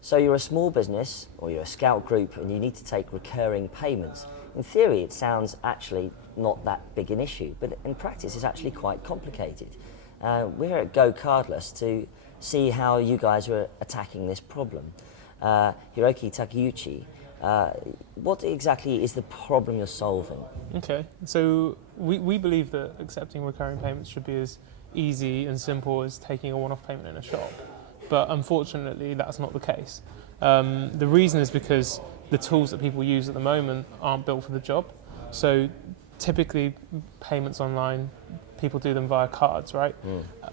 So you're a small business or you're a scout group and you need to take recurring payments. In theory, it sounds actually not that big an issue, but in practice, it's actually quite complicated. We're here at GoCardless to see how you guys are attacking this problem. Hiroki Takeuchi, what exactly is the problem you're solving? Okay, so we believe that accepting recurring payments should be as easy and simple as taking a one-off payment in a shop. But unfortunately, that's not the case. The reason is because the tools that people use at the moment aren't built for the job. So typically, payments online, people do them via cards, right?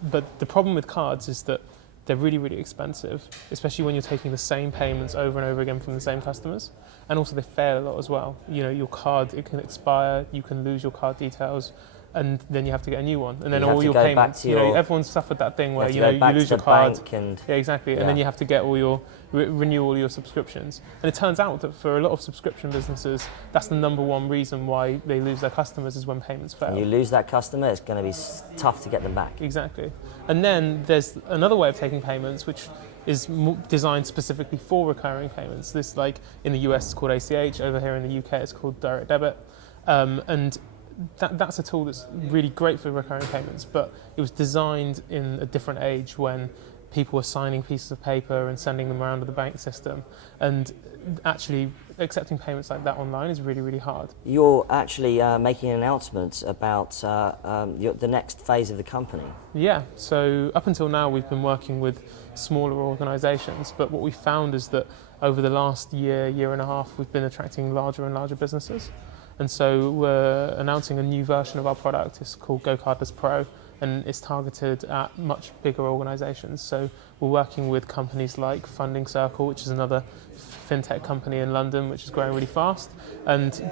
But the problem with cards is that they're really, really expensive, especially when you're taking the same payments over and over again from the same customers. And also they fail a lot as well. You know, your card, it can expire, you can lose your card details, and then you have to get a new one. And then all your payments, everyone's suffered that thing where, you lose your card. Yeah, exactly. And then you have to get all your, renew all your subscriptions. And it turns out that for a lot of subscription businesses, that's the number one reason why they lose their customers is when payments fail. And you lose that customer, it's going to be tough to get them back. Exactly. And then there's another way of taking payments, which is designed specifically for recurring payments. This, like in the US, it's called ACH. Over here in the UK, it's called Direct Debit. And that's a tool that's really great for recurring payments, but it was designed in a different age when people were signing pieces of paper and sending them around to the bank system. And actually accepting payments like that online is really, really hard. You're actually making an announcement about the next phase of the company. Yeah, so up until now we've been working with smaller organisations, but what we found is that over the last year and a half, we've been attracting larger and larger businesses. And so we're announcing a new version of our product. It's called GoCardless Pro, and it's targeted at much bigger organisations. So we're working with companies like Funding Circle, which is another fintech company in London, which is growing really fast, and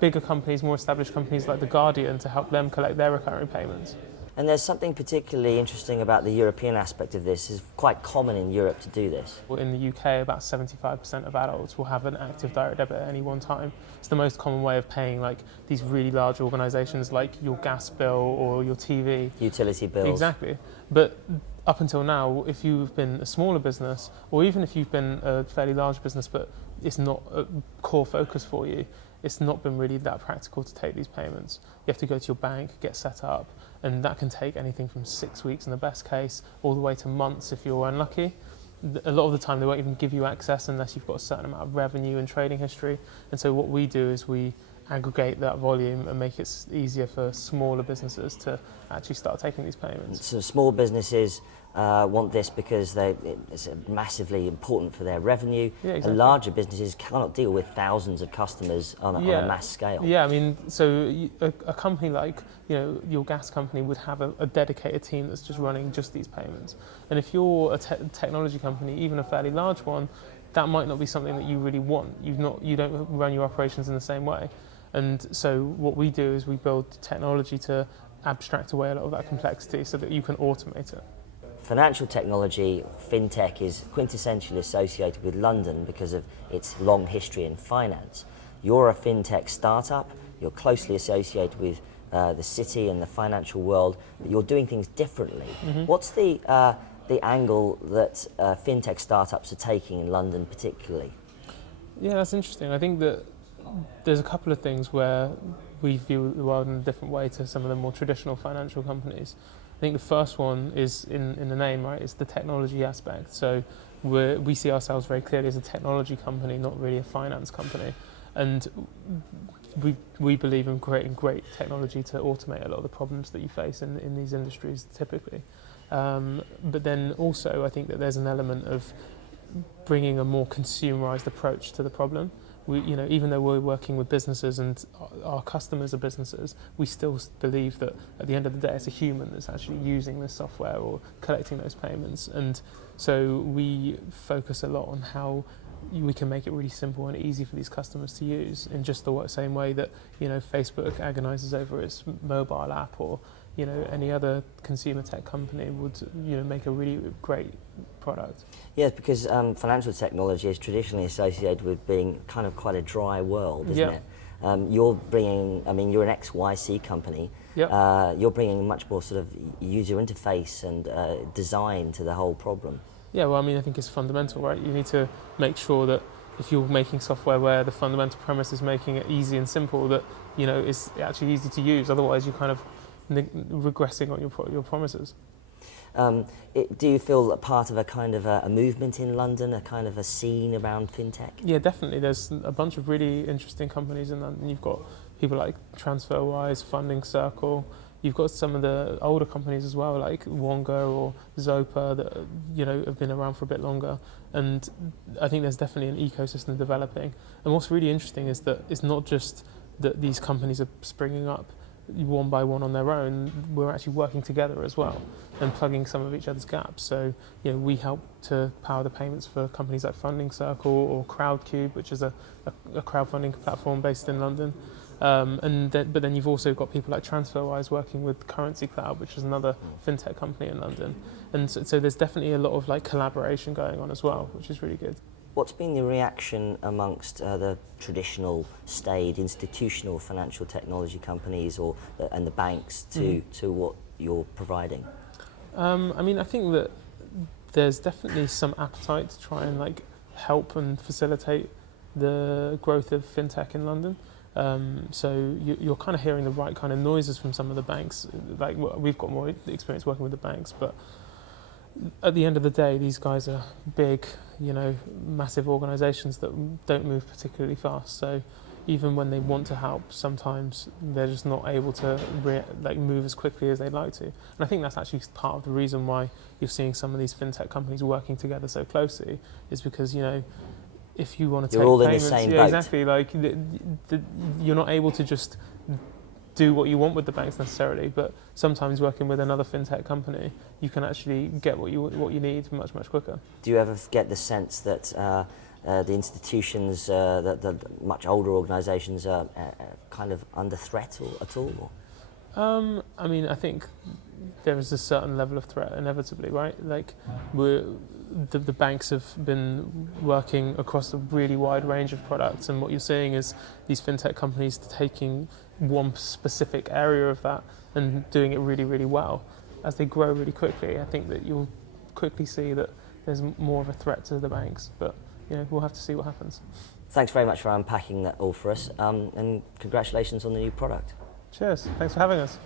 bigger companies, more established companies like The Guardian to help them collect their recurring payments. And there's something particularly interesting about the European aspect of this. It's quite common in Europe to do this. In the UK, about 75% of adults will have an active direct debit at any one time. It's the most common way of paying like these really large organisations like your gas bill or your TV. Utility bills. Exactly. But up until now, if you've been a smaller business, or even if you've been a fairly large business but it's not a core focus for you, it's not been really that practical to take these payments. You have to go to your bank, get set up, and that can take anything from 6 weeks in the best case, all the way to months if you're unlucky. A lot of the time they won't even give you access unless you've got a certain amount of revenue and trading history. And so what we do is we aggregate that volume and make it easier for smaller businesses to actually start taking these payments. So small businesses want this because it's massively important for their revenue. Yeah, exactly. And larger businesses cannot deal with thousands of customers on a mass scale. Yeah, I mean, so a company like your gas company would have a dedicated team that's just running just these payments. And if you're a technology company, even a fairly large one, that might not be something that you really want. You don't run your operations in the same way. And so what we do is we build technology to abstract away a lot of that complexity so that you can automate it. Financial technology, fintech, is quintessentially associated with London because of its long history in finance. You're a fintech startup, you're closely associated with the city and the financial world, but you're doing things differently. What's the angle that fintech startups are taking in London particularly? Yeah, that's interesting. I think that there's a couple of things where we view the world in a different way to some of the more traditional financial companies. I think the first one is in the name, right? It's the technology aspect. So we see ourselves very clearly as a technology company, not really a finance company. And we believe in creating great technology to automate a lot of the problems that you face in these industries typically. But then also I think that there's an element of bringing a more consumerized approach to the problem. Even though we're working with businesses and our customers are businesses, we still believe that at the end of the day, it's a human that's actually using this software or collecting those payments. And so we focus a lot on how we can make it really simple and easy for these customers to use in just the same way that Facebook agonizes over its mobile app, or any other consumer tech company would make a really great product. Yes, because financial technology is traditionally associated with being kind of quite a dry world, isn't it? You're bringing, you're an XYC company. You're bringing much more sort of user interface and design to the whole problem. Yeah, well, I mean, I think it's fundamental, right? You need to make sure that if you're making software where the fundamental premise is making it easy and simple, that it's actually easy to use. Otherwise, you're kind of regressing on your promises. Do you feel a part of a kind of a movement in London, a kind of a scene around fintech? Yeah, definitely. There's a bunch of really interesting companies in London. You've got people like TransferWise, Funding Circle. You've got some of the older companies as well, like Wonga or Zopa, that have been around for a bit longer. And I think there's definitely an ecosystem developing. And what's really interesting is that it's not just that these companies are springing up one by one on their own. We're actually working together as well and plugging some of each other's gaps. So we help to power the payments for companies like Funding Circle or Crowdcube, which is a crowdfunding platform based in London. But then you've also got people like TransferWise working with Currency Cloud, which is another fintech company in London. And so there's definitely a lot of like collaboration going on as well, which is really good. What's been the reaction amongst the traditional staid institutional financial technology companies and the banks to what you're providing? I mean, I think that there's definitely some appetite to try and like help and facilitate the growth of fintech in London. So you're kind of hearing the right kind of noises from some of the banks. Like we've got more experience working with the banks, but at the end of the day, these guys are big, massive organisations that don't move particularly fast. So even when they want to help, sometimes they're just not able to move as quickly as they'd like to. And I think that's actually part of the reason why you're seeing some of these fintech companies working together so closely, is because if you want to take all in payments, the same boat. exactly. Like you're not able to just do what you want with the banks necessarily, but sometimes working with another fintech company, you can actually get what you need much quicker. Do you ever get the sense that the institutions, the much older organisations, are kind of under threat at all? I mean, I think there is a certain level of threat inevitably, right? Like the banks have been working across a really wide range of products, and what you're seeing is these fintech companies taking one specific area of that and doing it really, really well. As they grow really quickly, I think that you'll quickly see that there's more of a threat to the banks, but we'll have to see what happens. Thanks very much for unpacking that all for us, and congratulations on the new product. Cheers, thanks for having us.